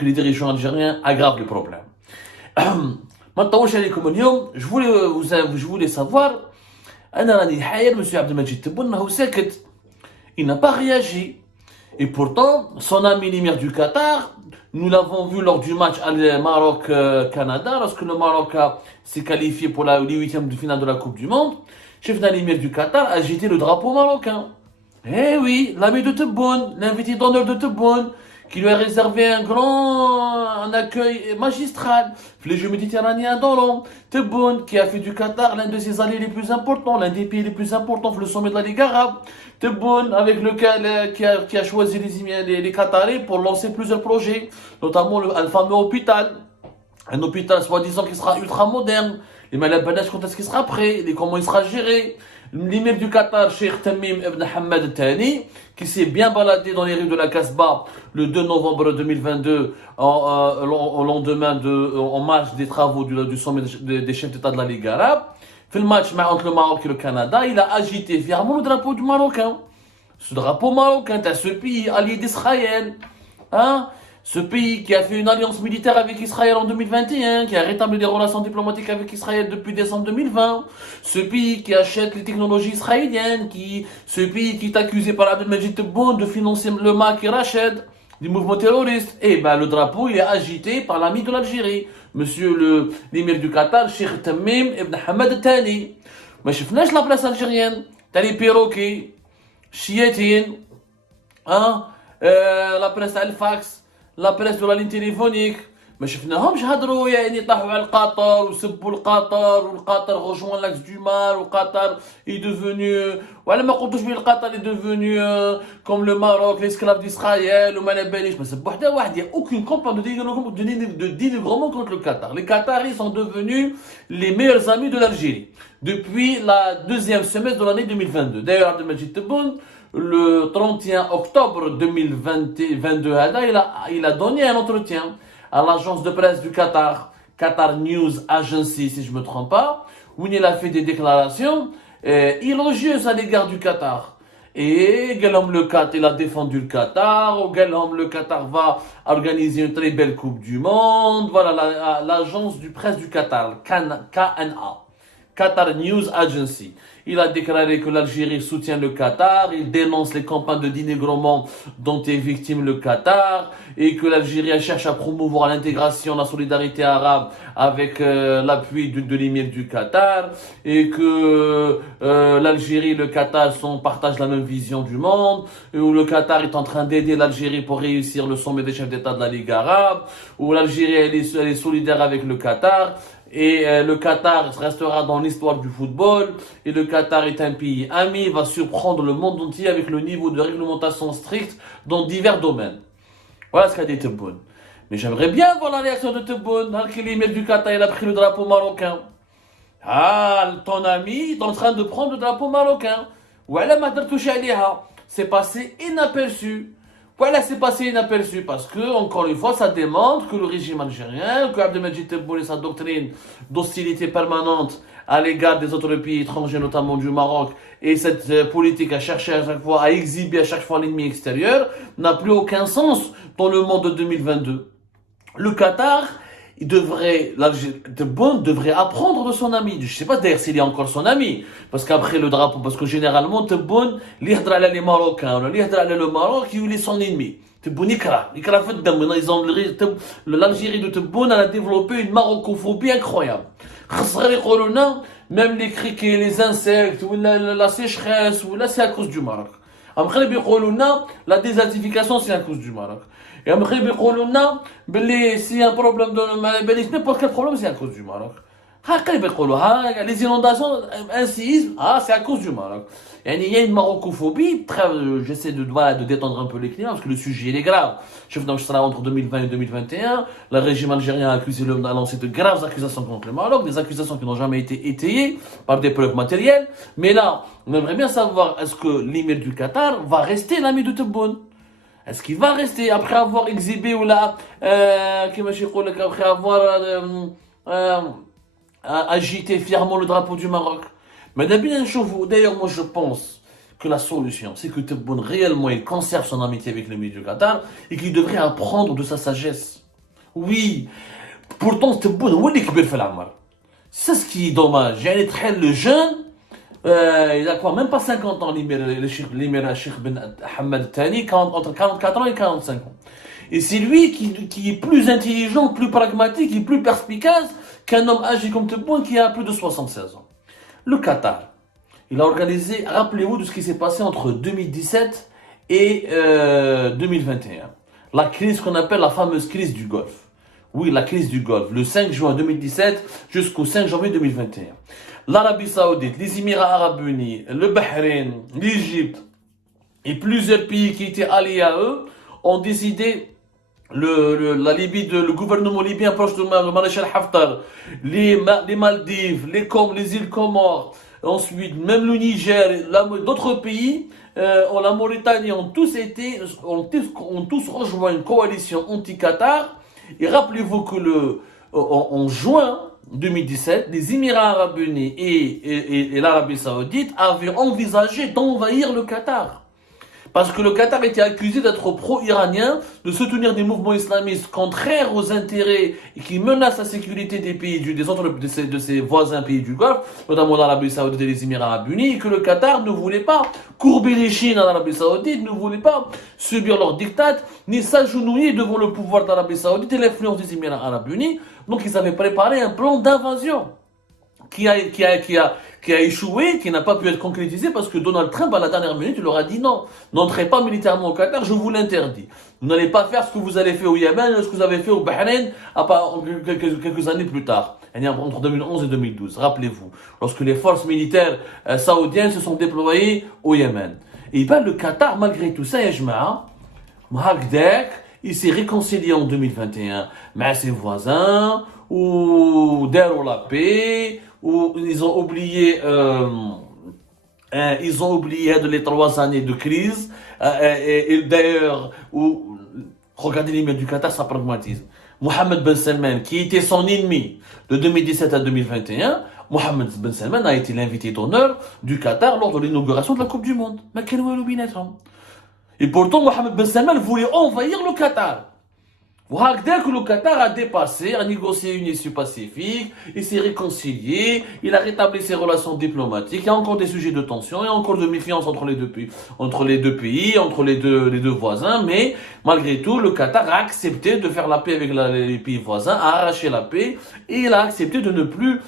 que les dirigeants algériens aggravent le problème. Maintenant, je voulais savoir, monsieur Abdelmajid Tebboune, il n'a pas réagi. Et pourtant, son ami l'émir du Qatar, nous l'avons vu lors du match Maroc-Canada, lorsque le Maroc s'est qualifié pour les huitièmes de finale de la Coupe du Monde, chef l'émir du Qatar a agité le drapeau marocain. Eh oui, l'ami de Tebboune, l'invité d'honneur de Tebboune, qui lui a réservé un accueil magistral, les Jeux méditerranéens d'Hollande. Tebboune, qui a fait du Qatar l'un de ses alliés les plus importants, l'un des pays les plus importants pour le sommet de la Ligue arabe. Tebboune, avec lequel qui a choisi les Qataris pour lancer plusieurs projets, notamment un fameux hôpital. Un hôpital soi-disant qui sera ultra moderne. Les Malabanash, quand est-ce qu'il sera prêt, comment il sera géré. L'émir du Qatar, Cheikh Tamim ibn Hamad Thani, qui s'est bien baladé dans les rues de la Casbah le 2 novembre 2022, au lendemain en marge des travaux du sommet des chefs d'État de la Ligue arabe. Fait le match entre le Maroc et le Canada, il a agité fièrement le drapeau du Marocain. Ce drapeau marocain, t'as ce pays allié d'Israël, hein? Ce pays qui a fait une alliance militaire avec Israël en 2021, qui a rétabli des relations diplomatiques avec Israël depuis décembre 2020. Ce pays qui achète les technologies israéliennes, ce pays qui est accusé par Abdelmajid Tebboune de financer le MAK et Rached, du mouvement terroriste. Et ben, le drapeau, il est agité par l'ami de l'Algérie, monsieur l'émir du Qatar, Cheikh Tamim ibn Hamad Thani. Mais je fnâche la place algérienne. T'as les perroquets, chiétines, hein, la presse Al-Fax, la presse de la ligne téléphonique. ما شفناهمش هضروا يعني طاحوا على القطر وسبوا القطر والقطر rejoint l'axe du mal والقطر est devenu وعلى ما قلتوش بلي القطر est devenu comme le Maroc l'esclave d'Israël وما على باليش ما سبوا حتى واحد. Il n'y a aucune campagne de dénigrement contre le Qatar. Les Qataris sont devenus les meilleurs amis de l'Algérie depuis la deuxième semestre de l'année 2022. D'ailleurs Abdelmajid Tebboune le 31 octobre 2022 il a donné un entretien à l'agence de presse du Qatar, Qatar News Agency, si je ne me trompe pas, où il a fait des déclarations élogieuses à l'égard du Qatar. Et Galom le Qatar, il a défendu le Qatar, ou Galom le Qatar va organiser une très belle Coupe du Monde. Voilà l'agence du presse du Qatar, KNA, Qatar News Agency. Il a déclaré que l'Algérie soutient le Qatar, il dénonce les campagnes de dénigrement dont est victime le Qatar, et que l'Algérie cherche à promouvoir l'intégration, la solidarité arabe avec l'appui de l'émir du Qatar, et que l'Algérie et le Qatar partagent la même vision du monde, et où le Qatar est en train d'aider l'Algérie pour réussir le sommet des chefs d'État de la Ligue arabe, où l'Algérie elle est solidaire avec le Qatar. Et le Qatar restera dans l'histoire du football. Et le Qatar est un pays ami, il va surprendre le monde entier avec le niveau de réglementation stricte dans divers domaines. Voilà ce qu'a dit Tebboune. Mais j'aimerais bien voir la réaction de Tebboune. L'émir du Qatar, il a pris le drapeau marocain. Ah, ton ami est en train de prendre le drapeau marocain. Voilà, c'est passé inaperçu. Voilà, c'est passé inaperçu parce que, encore une fois, ça démontre que le régime algérien, que Abdelmajid Tebboune et sa doctrine d'hostilité permanente à l'égard des autres pays étrangers, notamment du Maroc, et cette politique à chercher à chaque fois, à exhiber à chaque fois l'ennemi extérieur, n'a plus aucun sens dans le monde de 2022. Le Qatar, Tebboune devrait apprendre de son ami. Je ne sais pas d'ailleurs s'il est encore son ami. Parce qu'après le drapeau, parce que généralement, Tebboune, les Marocains, le Maroc, il est son ennemi. Tebboune, l'Algérie de Tebboune, elle a développé une marocophobie incroyable. Même les criquets, les insectes, ou la sécheresse, c'est à cause du Maroc. La désertification, c'est à cause du Maroc. Et après, s'il y a un problème de n'importe quel problème, c'est à cause du Maroc. Les inondations, un séisme, c'est à cause du Maroc. Il y a une marocophobie. J'essaie de détendre un peu les clients parce que le sujet il est grave. Je sera entre 2020 et 2021. Le régime algérien a accusé l'homme a lancé de graves accusations contre le Maroc, des accusations qui n'ont jamais été étayées par des preuves matérielles. Mais là, on aimerait bien savoir est-ce que l'émir du Qatar va rester l'ami de Tebboune? Est-ce qu'il va rester après avoir exhibé ou là, après avoir agité fièrement le drapeau du Maroc? Mais d'ailleurs, moi je pense que la solution, c'est que Tebboune réellement il conserve son amitié avec l'émir du Qatar et qu'il devrait apprendre de sa sagesse. Oui, pourtant Tebboune هو اللي كبر في العمر. C'est ce qui est dommage. يعني تخيل le jeune, il a quoi, même pas 50 ans, l'émir Cheikh Ben Hamad Thani, entre 44 ans et 45 ans. Et c'est lui qui est plus intelligent, plus pragmatique et plus perspicace qu'un homme âgé comme Tebboune qui a plus de 76 ans. Le Qatar, il a organisé, rappelez-vous de ce qui s'est passé entre 2017 et 2021. La crise qu'on appelle la fameuse crise du Golfe. Oui, la crise du Golfe, le 5 juin 2017 jusqu'au 5 janvier 2021. L'Arabie Saoudite, les Émirats Arabes Unis, le Bahreïn, l'Égypte et plusieurs pays qui étaient alliés à eux ont décidé, la Libye, le gouvernement libyen proche du maréchal Haftar, les Maldives, les îles Comores, ensuite même le Niger, d'autres pays, la Mauritanie ont tous rejoint une coalition anti-Qatar. Et rappelez-vous que en juin 2017, les Émirats Arabes Unis et l'Arabie Saoudite avaient envisagé d'envahir le Qatar. Parce que le Qatar était accusé d'être pro-iranien, de soutenir des mouvements islamistes contraires aux intérêts et qui menacent la sécurité des pays, de ses voisins pays du Golfe, notamment l'Arabie Saoudite et les Émirats Arabes Unis, et que le Qatar ne voulait pas courber les chines à l'Arabie Saoudite, ne voulait pas subir leur diktat, ni s'agenouiller devant le pouvoir de l'Arabie Saoudite et l'influence des Émirats Arabes Unis. Donc ils avaient préparé un plan d'invasion qui a échoué, qui n'a pas pu être concrétisé parce que Donald Trump, à la dernière minute, il leur a dit non, n'entrez pas militairement au Qatar, je vous l'interdis. Vous n'allez pas faire ce que vous avez fait au Yémen, ce que vous avez fait au Bahreïn, quelques années plus tard, entre 2011 et 2012. Rappelez-vous, lorsque les forces militaires saoudiennes se sont déployées au Yémen. Et bien le Qatar, malgré tout ça, il s'est réconcilié en 2021 avec ses voisins, ou derrière la paix, où ils ont oublié les 3 années de crise, et d'ailleurs, regardez l'image du Qatar, ça pragmatisme. Mohammed Ben Salman, qui était son ennemi de 2017 à 2021, Mohammed Ben Salman a été l'invité d'honneur du Qatar lors de l'inauguration de la Coupe du Monde. Et pourtant, Mohammed Ben Salman voulait envahir le Qatar. Vous regardez que le Qatar a dépassé, a négocié une issue pacifique, il s'est réconcilié, il a rétabli ses relations diplomatiques, il y a encore des sujets de tension, il y a encore de méfiance entre les deux pays, entre les deux voisins, mais malgré tout, le Qatar a accepté de faire la paix avec les pays voisins, a arraché la paix, et il a accepté de ne plus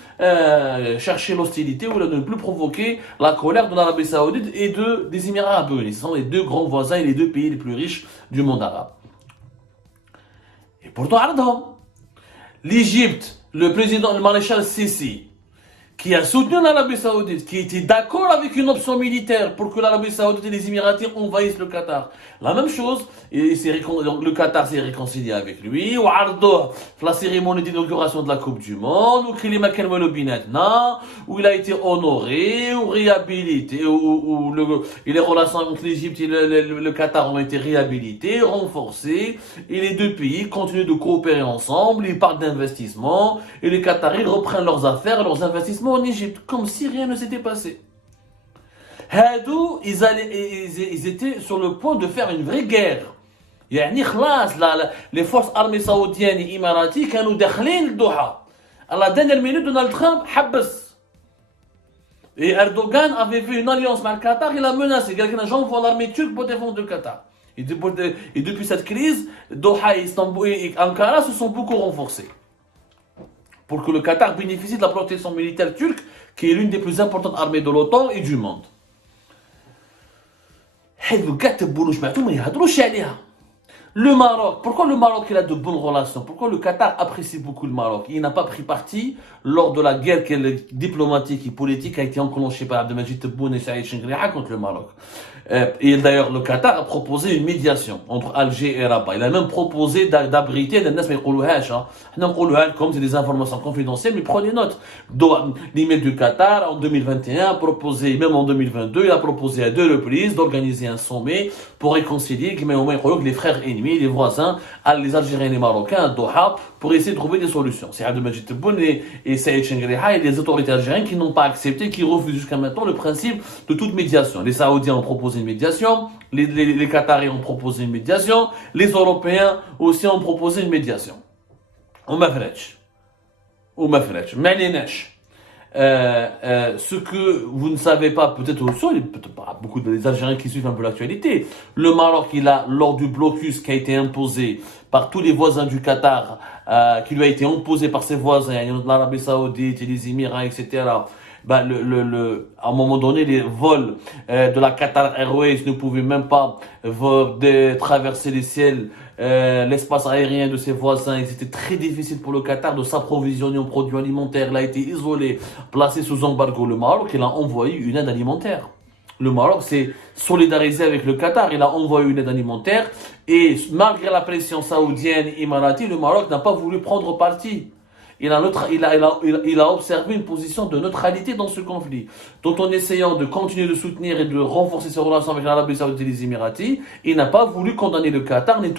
chercher l'hostilité ou de ne plus provoquer la colère de l'Arabie Saoudite et des Émirats Arabes Unis. Ce sont les deux grands voisins et les deux pays les plus riches du monde arabe. Et pourtant, l'Égypte, le président, le maréchal Sisi, qui a soutenu l'Arabie Saoudite, qui était d'accord avec une option militaire pour que l'Arabie Saoudite et les Émiratis envahissent le Qatar. La même chose, le Qatar s'est réconcilié avec lui, la cérémonie d'inauguration de la Coupe du Monde, où il a été honoré, ou réhabilité, où les relations entre l'Égypte et le Qatar ont été réhabilitées, renforcées, et les deux pays continuent de coopérer ensemble, ils parlent d'investissement, et les Qataris reprennent leurs affaires, leurs investissements en Égypte, comme si rien ne s'était passé. Ils étaient sur le point de faire une vraie guerre. Les forces armées saoudiennes et émiraties كانوا داخلين الدوحة. À la dernière minute, Donald Trump حبس. Et Erdogan avait fait une alliance avec le Qatar, il a menacé. Quelqu'un j'envoie l'armée turque pour défendre le Qatar. Et depuis cette crise, Doha, Istanbul et Ankara se sont beaucoup renforcés. Pour que le Qatar bénéficie de la protection militaire turque, qui est l'une des plus importantes armées de l'OTAN et du monde. Le Maroc, pourquoi le Maroc il a de bonnes relations? Pourquoi le Qatar apprécie beaucoup le Maroc? Il n'a pas pris parti lors de la guerre diplomatique et politique qui a été enclenchée par Abdelmajid Tebboune et Saïd Chengriha contre le Maroc. Et d'ailleurs, le Qatar a proposé une médiation entre Alger et Rabat. Il a même proposé d'abriter des gens, mais comme c'est des informations confidentielles, mais prenez note. L'email du Qatar en 2021 a proposé, même en 2022, il a proposé à 2 reprises d'organiser un sommet pour réconcilier les frères ennemis, les voisins, les Algériens et les Marocains à Doha, pour essayer de trouver des solutions. C'est Abdelmajid Tebboune et Saïd Chengriha et les autorités algériennes qui n'ont pas accepté, qui refusent jusqu'à maintenant le principe de toute médiation. Les Saoudiens ont proposé une médiation, les Qataris ont proposé une médiation, les Européens aussi ont proposé une médiation. وما فرقش وما فرقش ما عليناش. Ce que vous ne savez pas, peut-être aussi, peut-être pas beaucoup des Algériens qui suivent un peu l'actualité, le Maroc, il a, lors du blocus qui a été imposé par tous les voisins du Qatar, qui lui a été imposé par ses voisins, l'Arabie Saoudite et les Émirats, etc., ben à un moment donné, les vols de la Qatar Airways ne pouvaient même pas traverser les ciels, l'espace aérien de ses voisins. Et c'était très difficile pour le Qatar de s'approvisionner en produits alimentaires. Il a été isolé, placé sous embargo. Le Maroc, il a envoyé une aide alimentaire. Le Maroc s'est solidarisé avec le Qatar. Il a envoyé une aide alimentaire. Et malgré la pression saoudienne et émirati, le Maroc n'a pas voulu prendre parti. Il a observé une position de neutralité dans ce conflit. Donc en essayant de continuer de soutenir et de renforcer ses relations avec l'Arabie Saoudite et les Émiratis, il n'a pas voulu condamner le Qatar, ni